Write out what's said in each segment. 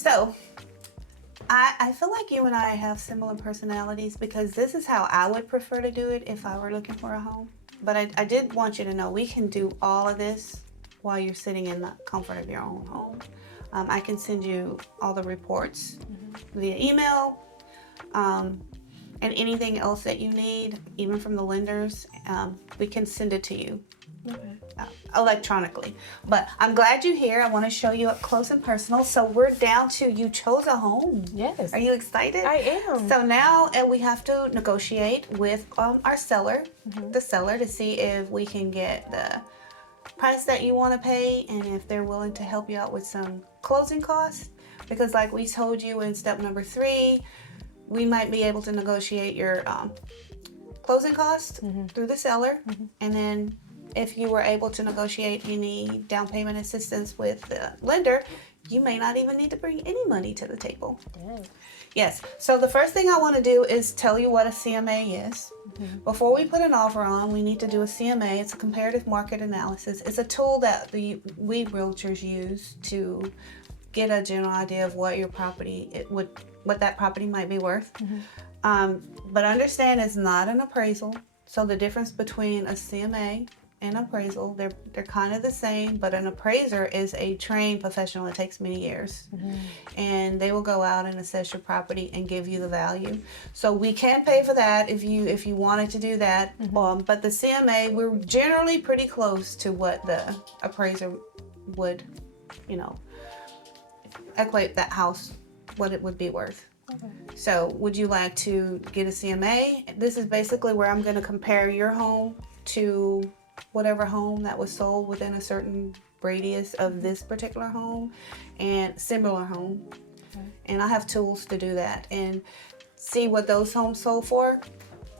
So I feel like you and I have similar personalities because this is how I would prefer to do it if I were looking for a home. But I did want you to know we can do all of this while you're sitting in the comfort of your own home. I can send you all the reports via email and anything else that you need, even from the lenders. We can send it to you. Okay. Electronically. But I'm glad you're here. I want to show you up close and personal. So we're down to you chose a home. Yes. Are you excited? I am. So now we have to negotiate with our seller, the seller, to see if we can get the price that you want to pay and if they're willing to help you out with some closing costs. Because like we told you in step number 3, we might be able to negotiate your closing costs through the seller. And then if you were able to negotiate any down payment assistance with the lender, you may not even need to bring any money to the table. Yes. Yes. So the first thing I want to do is tell you what a CMA is. Before we put an offer on, we need to do a CMA. It's a Comparative Market Analysis. It's a tool that we realtors use to get a general idea of what your property, what that property might be worth. But understand it's not an appraisal. So the difference between a CMA and appraisal, they're kind of the same, but an appraiser is a trained professional. It takes many years, and they will go out and assess your property and give you the value. So we can pay for that if you wanted to do that. But the CMA, we're generally pretty close to what the appraiser would, equate that house, what it would be worth. Okay. So would you like to get a CMA? This is basically where I'm going to compare your home to whatever home that was sold within a certain radius of this particular home and similar home. And I have tools to do that and see what those homes sold for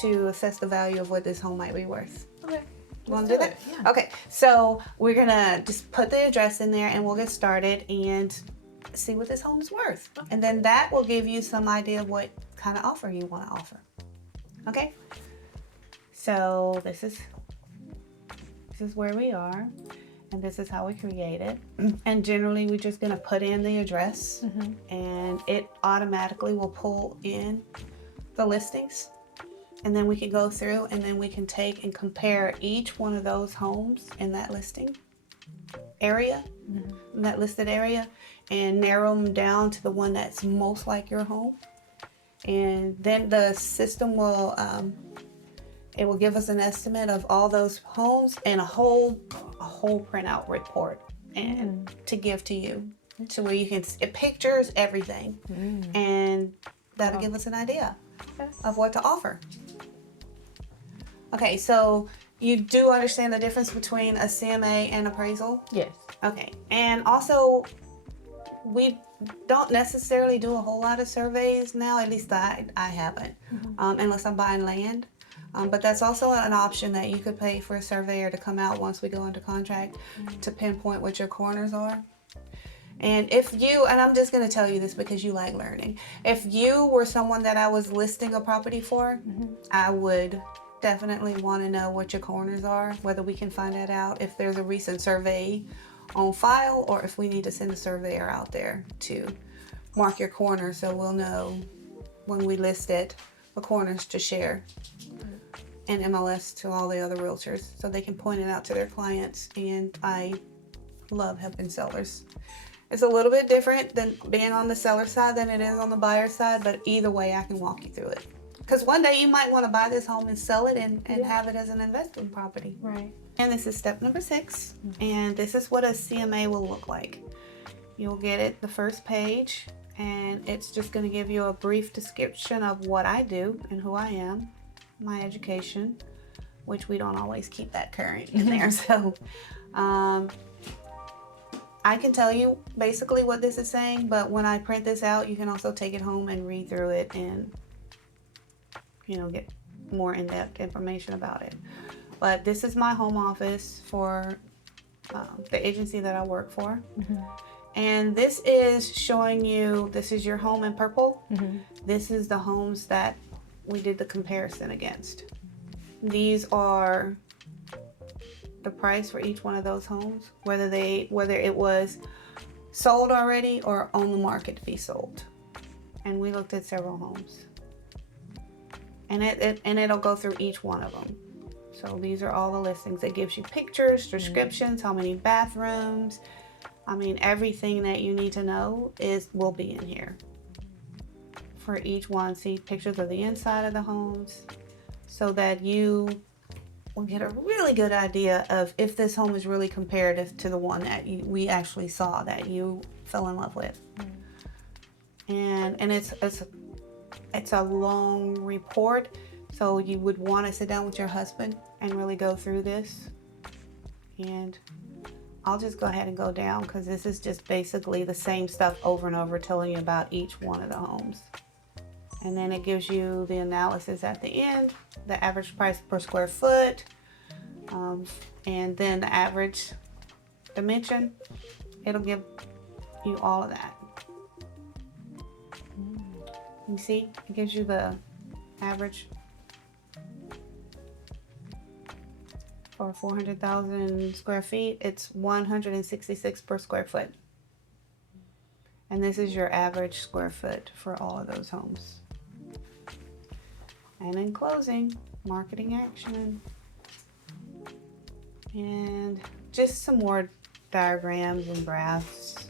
to assess the value of what this home might be worth. Okay. You want to do that? Yeah. Okay, so we're gonna just put the address in there and we'll get started and see what this home is worth. And then that will give you some idea of what kind of offer you want to offer. Okay? So this is where we are, and this is how we create it. And generally we're just going to put in the address and it automatically will pull in the listings, and then we can go through and then we can take and compare each one of those homes in that listing area, in that listed area, and narrow them down to the one that's most like your home. And then the system will it will give us an estimate of all those homes and a whole printout report and to give to you, to where you can see pictures, everything, and that'll give us an idea of what to offer. Okay, so you do understand the difference between a CMA and appraisal? Yes. Okay, and also we don't necessarily do a whole lot of surveys now, at least I haven't, unless I'm buying land. But that's also an option that you could pay for a surveyor to come out once we go into contract to pinpoint what your corners are. And if you, and I'm just going to tell you this because you like learning, if you were someone that I was listing a property for, I would definitely want to know what your corners are, whether we can find that out, if there's a recent survey on file, or if we need to send a surveyor out there to mark your corners so we'll know when we list it, the corners to share and MLS to all the other realtors so they can point it out to their clients. And I love helping sellers. It's a little bit different than being on the seller side than it is on the buyer side, but either way I can walk you through it. Because one day you might want to buy this home and sell it and have it as an investment property. Right. And this is step number 6, and this is what a CMA will look like. You'll get it the first page, and it's just going to give you a brief description of what I do and who I am, my education, which we don't always keep that current in there. So I can tell you basically what this is saying, but when I print this out, you can also take it home and read through it and get more in-depth information about it. But this is my home office for the agency that I work for. And this is showing you, this is your home in purple. This is the homes that we did the comparison against. These are the price for each one of those homes, whether it was sold already or on the market to be sold. And we looked at several homes. And it'll go through each one of them. So these are all the listings. It gives you pictures, descriptions, how many bathrooms. I mean, everything that you need to know will be in here. For each one, see pictures of the inside of the homes so that you will get a really good idea of if this home is really comparative to the one that we actually saw that you fell in love with. And it's a long report, so you would want to sit down with your husband and really go through this. And I'll just go ahead and go down because this is just basically the same stuff over and over, telling you about each one of the homes. And then it gives you the analysis at the end, the average price per square foot, and then the average dimension. It'll give you all of that. You see, it gives you the average for 400,000 square feet. It's 166 per square foot. And this is your average square foot for all of those homes. And in closing, marketing action. And just some more diagrams and graphs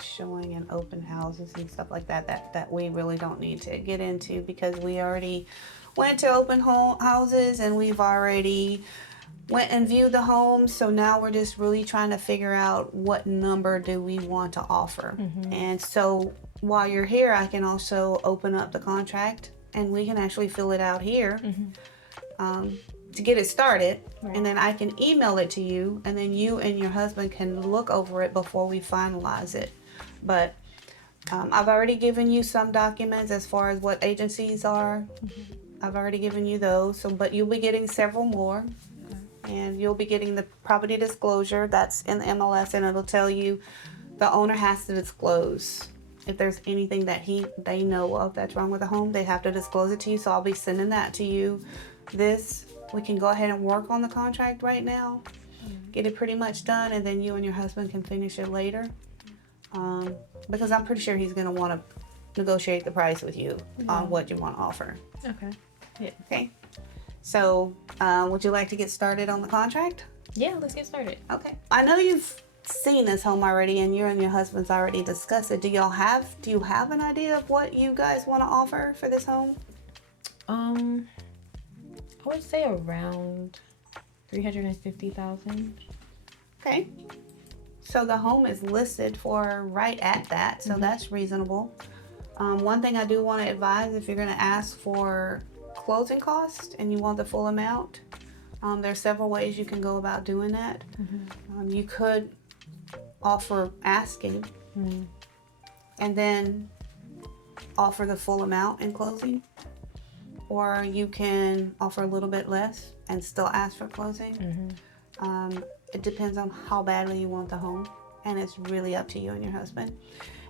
showing in open houses and stuff like that we really don't need to get into because we already went to open houses and we've already went and viewed the homes. So now we're just really trying to figure out what number do we want to offer. And so while you're here, I can also open up the contract and we can actually fill it out here to get it started. And then I can email it to you, and then you and your husband can look over it before we finalize it. But I've already given you some documents as far as what agencies are. I've already given you those, but you'll be getting several more. And you'll be getting the property disclosure that's in the MLS, and it'll tell you the owner has to disclose if there's anything that they know of that's wrong with the home. They have to disclose it to you, so I'll be sending that to you. We can go ahead and work on the contract right now, get it pretty much done, and then you and your husband can finish it later. Because I'm pretty sure he's going to want to negotiate the price with you on what you want to offer. Okay. Yeah. Okay. So, would you like to get started on the contract? Yeah, let's get started. Okay. I know you've seen this home already, and you and your husband's already discussed it. Do you have an idea of what you guys want to offer for this home? I would say around 350,000. Okay. So the home is listed for right at that, so that's reasonable. One thing I do want to advise, if you're going to ask for closing costs and you want the full amount, there's several ways you can go about doing that. You could offer asking and then offer the full amount in closing, or you can offer a little bit less and still ask for closing. It depends on how badly you want the home, and it's really up to you and your husband.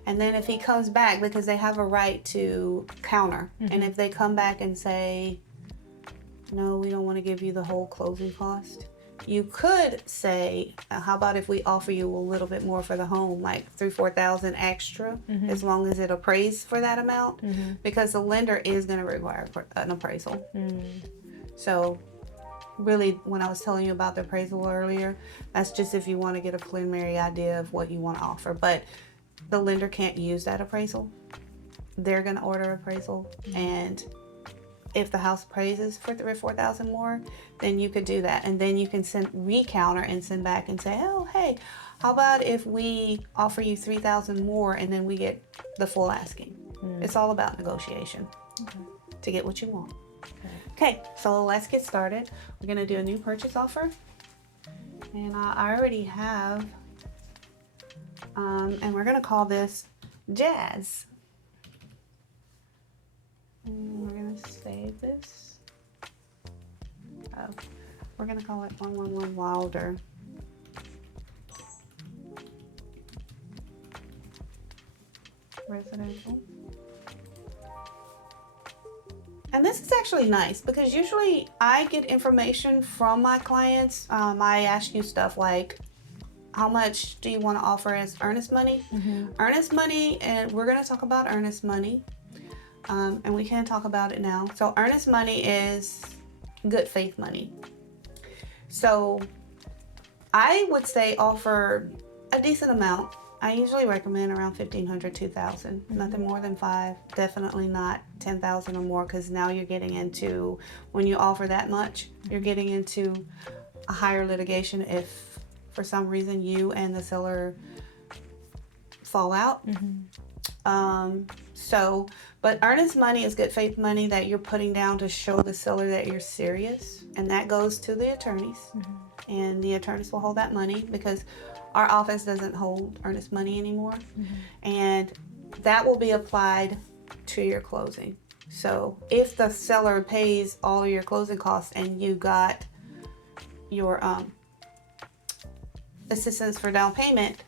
And then if he comes back, because they have a right to counter, and if they come back and say, no, we don't want to give you the whole closing cost, you could say, how about if we offer you a little bit more for the home, like $3,000-4,000 extra, as long as it appraised for that amount, because the lender is going to require an appraisal. So really, when I was telling you about the appraisal earlier, that's just if you want to get a preliminary idea of what you want to offer. But the lender can't use that appraisal. They're going to order appraisal, and if the house appraises for $3,000-4,000 more, then you could do that, and then you can recounter and send back and say, oh, hey, how about if we offer you $3,000 more and then we get the full asking? It's all about negotiation to get what you want. Okay, so let's get started. We're going to do a new purchase offer, and I already have, and we're going to call this Jazz. And we're going to save this. We're going to call it 111 Wilder. Residential. And this is actually nice because usually I get information from my clients. I ask you stuff like, how much do you want to offer as earnest money? Earnest money, and we're going to talk about earnest money, and we can talk about it now. So earnest money is good faith money. So I would say offer a decent amount. I usually recommend around $1,500, $2,000, nothing more than $5,000. Definitely not $10,000 or more, because now you're getting into, when you offer that much, you're getting into a higher litigation if for some reason you and the seller fall out. But earnest money is good faith money that you're putting down to show the seller that you're serious, and that goes to the attorneys, and the attorneys will hold that money, because our office doesn't hold earnest money anymore, and that will be applied to your closing. So if the seller pays all of your closing costs and you got your assistance for down payment,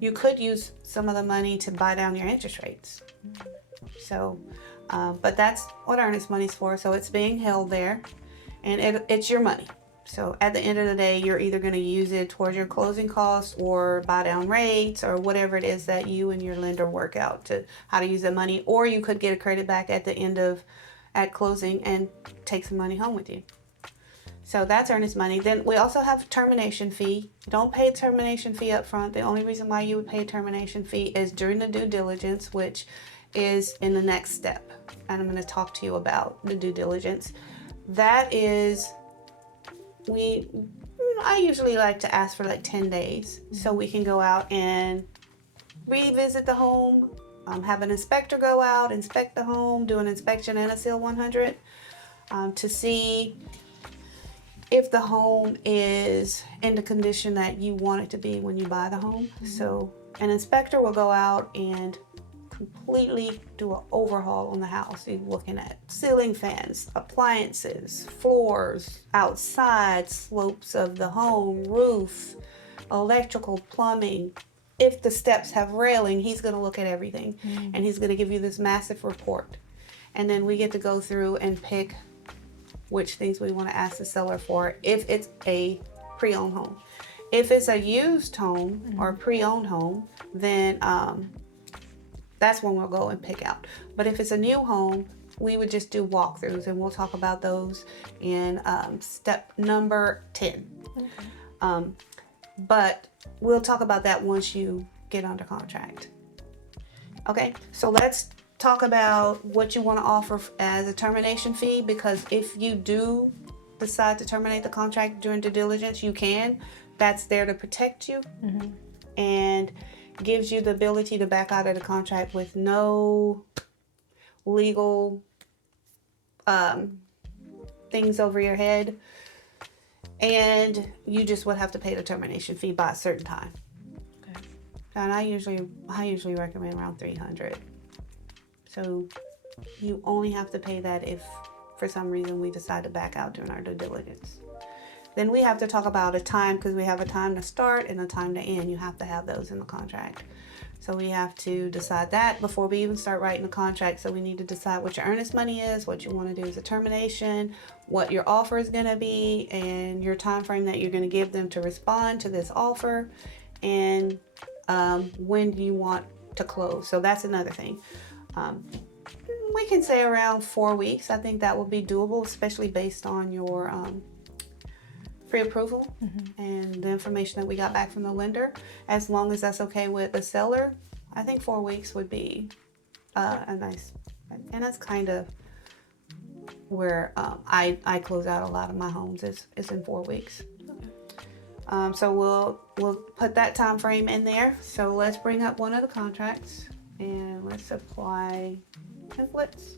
you could use some of the money to buy down your interest rates. So, but that's what earnest money's for. So it's being held there, and it's your money. So at the end of the day, you're either going to use it towards your closing costs or buy down rates or whatever it is that you and your lender work out to how to use the money, or you could get a credit back at the end at closing and take some money home with you. So that's earnest money. Then we also have termination fee. Don't pay a termination fee up front. The only reason why you would pay a termination fee is during the due diligence, which is in the next step. And I'm going to talk to you about the due diligence. That is, I usually like to ask for like 10 days so we can go out and revisit the home, have an inspector go out, inspect the home, do an inspection and a seal 100 to see if the home is in the condition that you want it to be when you buy the home. So an inspector will go out and completely do an overhaul on the house. He's looking at ceiling fans, appliances, floors, outside, slopes of the home, roof, electrical, plumbing. If the steps have railing, he's going to look at everything, and he's going to give you this massive report. And then we get to go through and pick which things we want to ask the seller for if it's a pre-owned home. If it's a used home or pre-owned home, then that's when we'll go and pick out. But if it's a new home, we would just do walkthroughs, and we'll talk about those in step number 10. But we'll talk about that once you get under contract. Okay, so let's talk about what you want to offer as a termination fee, because if you do decide to terminate the contract during due diligence, you can. That's there to protect you and gives you the ability to back out of the contract with no legal things over your head, and you just would have to pay the termination fee by a certain time. Okay. And I usually recommend around $300. So you only have to pay that if for some reason we decide to back out during our due diligence. Then we have to talk about a time, because we have a time to start and a time to end. You have to have those in the contract. So we have to decide that before we even start writing the contract. So we need to decide what your earnest money is, what you want to do as a termination, what your offer is going to be, and your time frame that you're going to give them to respond to this offer, and when do you want to close. So that's another thing. We can say around 4 weeks. I think that will be doable, especially based on your pre-approval and the information that we got back from the lender. As long as that's okay with the seller, I think 4 weeks would be a nice, and that's kind of where I close out a lot of my homes is in 4 weeks. So we'll put that time frame in there. So let's bring up one of the contracts and let's apply templates.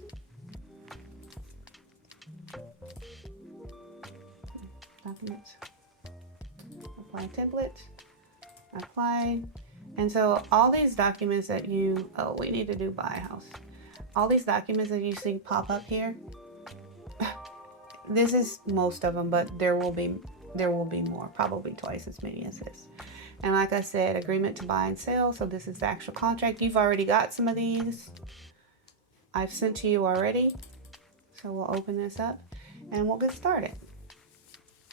Documents. Apply templates. Apply. And so all these documents that we need to do buy a house. All these documents that you see pop up here, this is most of them, but there will be more, probably twice as many as this. And like I said, agreement to buy and sell. So this is the actual contract. You've already got some of these. I've sent to you already. So we'll open this up and we'll get started.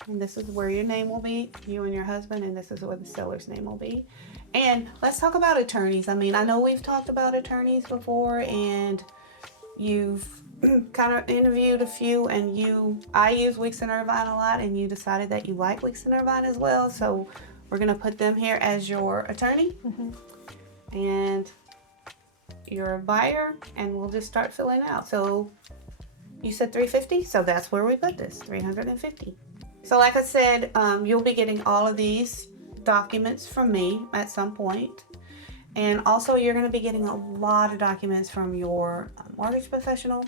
And this is where your name will be, you and your husband, and this is where the seller's name will be. And let's talk about attorneys. I mean, I know we've talked about attorneys before, and you've kind of interviewed a few, and I use Weeks and Irvine a lot, and you decided that you like Weeks and Irvine as well. So we're gonna put them here as your attorney, and you're a buyer, and we'll just start filling out. So you said 350, so that's where we put this, 350. So like I said, you'll be getting all of these documents from me at some point. And also you're going to be getting a lot of documents from your mortgage professional.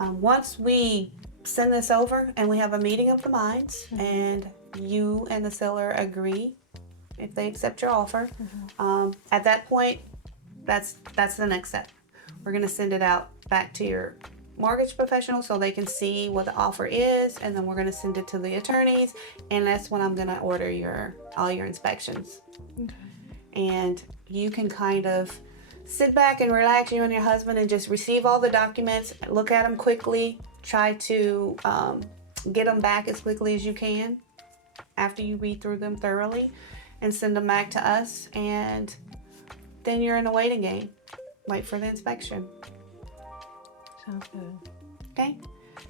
Once we send this over and we have a meeting of the minds and you and the seller agree if they accept your offer, at that point, that's the next step. We're going to send it out back to your mortgage professional so they can see what the offer is, and then we're going to send it to the attorneys, and that's when I'm going to order all your inspections. Okay. And you can kind of sit back and relax, you and your husband, and just receive all the documents, look at them quickly, try to get them back as quickly as you can after you read through them thoroughly, and send them back to us, and then you're in a waiting game. Wait for the inspection. Sounds good. Okay.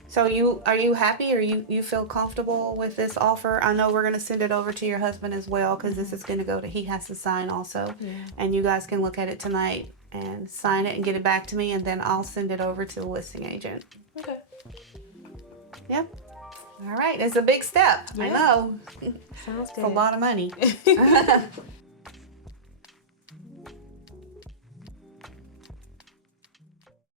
So are you happy, or you feel comfortable with this offer? I know we're going to send it over to your husband as well, because this is going to go to, he has to sign also. Yeah. And you guys can look at it tonight and sign it and get it back to me, and then I'll send it over to the listing agent. Okay. Yep. All right. It's a big step. I Yeah. know. Sounds It's good. a lot of money.